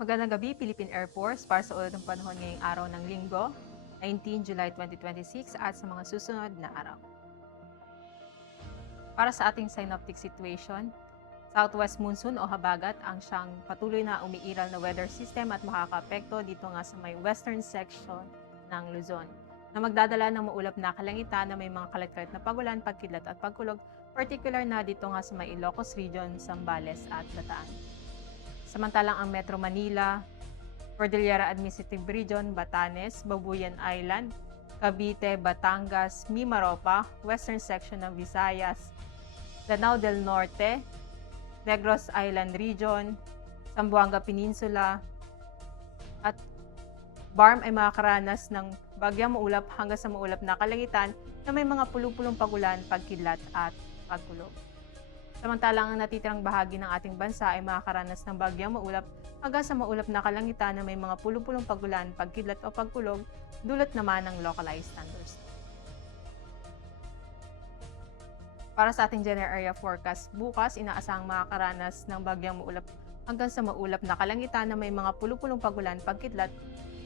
Magandang gabi, Philippine Air Force, para sa ulat ng panahon ngayong araw ng Linggo, 19 July 2026 at sa mga susunod na araw. Para sa ating synoptic situation, southwest monsoon o habagat ang siyang patuloy na umiiral na weather system at makakaapekto dito nga sa may western section ng Luzon, na magdadala ng maulap na kalangitan na may mga kalat-kalat na pagulan, pagkidlat at pagkulog, particular na dito nga sa may Ilocos Region, Zambales at Bataan. Samantalang ang Metro Manila, Cordillera Administrative Region, Batanes, Babuyan Island, Cavite, Batangas, Mimaropa, Western section ng Visayas, Lanao del Norte, Negros Island Region, Zamboanga Peninsula, at BARM ay makakaranas ng bagyang maulap hanggang sa maulap na kalangitan na may mga pulupulong pagulan, pagkidlat at pagkulog. Samantalang ang natitirang bahagi ng ating bansa ay makakaranas ng bagyang maulap hanggang sa maulap na kalangitan na may mga pulupulong pagulan, pagkidlat o pagkulog, dulot naman ng localized thunderstorm. Para sa ating general area forecast, bukas inaasahang makakaranas ng bagyang maulap hanggang sa maulap na kalangitan na may mga pulupulong pagulan, pagkidlat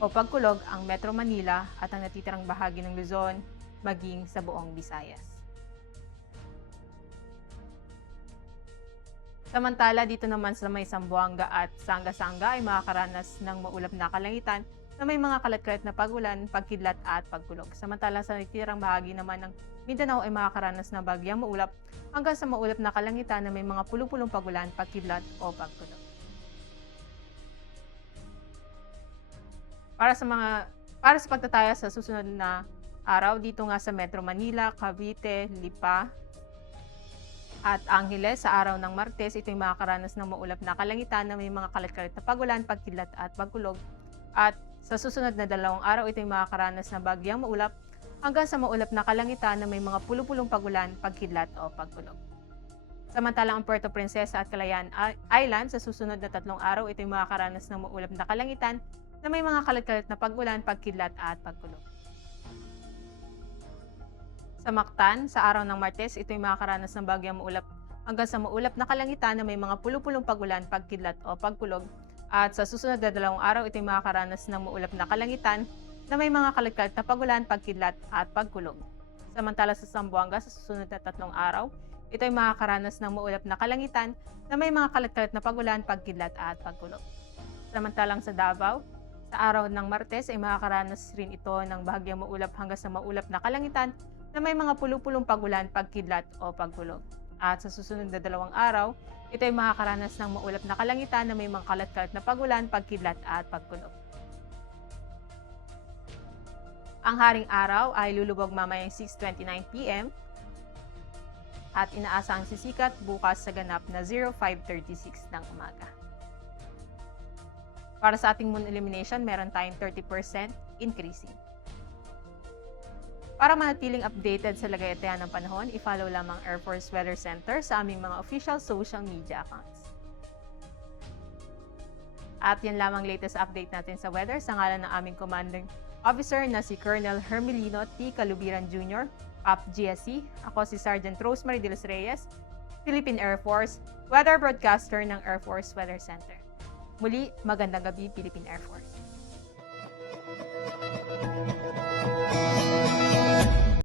o pagkulog ang Metro Manila at ang natitirang bahagi ng Luzon, maging sa buong Visayas. Samantala, dito naman sa may Zamboanga at Sanga-Sanga ay makakaranas ng maulap na kalangitan na may mga kalat-kalat na pagulan, pagkidlat at pagkulog. Samantala, sa natitirang bahagi naman ng Mindanao ay makakaranas ng bagyang maulap hanggang sa maulap na kalangitan na may mga pulupulong pagulan, pagkidlat o pagkulog. Para sa pagtataya sa susunod na araw, dito nga sa Metro Manila, Cavite, Lipa, at Angeles, sa araw ng Martes, ito ay makakaranas ng maulap na kalangitan na may mga kalat-kalat na pagulan, pagkidlat at pagkulog. At sa susunod na 2 araw, ito ay makakaranas ng bagyang maulap hanggang sa maulap na kalangitan na may mga pulupulong pagulan, pagkidlat o pagkulog. Samantalang ang Puerto Princesa at Calayan Island, sa susunod na 3 araw, ito ay makakaranas ng maulap na kalangitan na may mga kalat-kalat na pagulan, pagkidlat at pagkulog. Sa Mactan, sa araw ng Martes, ito ay makakaranas ng bagyang maulap hanggang sa maulap na kalangitan na may mga pulupulong pagulan, pagkidlat o pagkulog. At sa susunod na 2 araw, ito ay makakaranas ng maulap na kalangitan na may mga kalat-kalat na pagulan, pagkidlat at pagkulog. Samantala sa Zamboanga, sa susunod na 3 araw, ito ay makakaranas ng maulap na kalangitan na may mga kalat-kalat na pagulan, pagkidlat at pagkulog. Samantalang sa Davao, sa araw ng Martes ay makakaranas rin ito ng bahagyang maulap hanggang sa maulap na kalangitan na may mga pulupulong pagulan, pagkidlat o pagkulog. At sa susunod na 2 araw, ito ay makakaranas ng maulap na kalangitan na may mga kalat-kalat na pagulan, pagkidlat at pagkulog. Ang haring araw ay lulubog mamayang 6:29 p.m. at inaasahang sisikat bukas sa ganap na 05:36 ng umaga. Para sa ating moon illumination, meron tayong 30% increasing. Para manatiling updated sa lagayatean ng panahon, i-follow lamang Air Force Weather Center sa aming mga official social media accounts. At yan lamang latest update natin sa weather sa ngalan ng aming commanding officer na si Colonel Hermelino T. Calubiran Jr., PAP GSC. Ako si Sergeant Rosemary de los Reyes, Philippine Air Force, weather broadcaster ng Air Force Weather Center. Muli, magandang gabi, Philippine Air Force.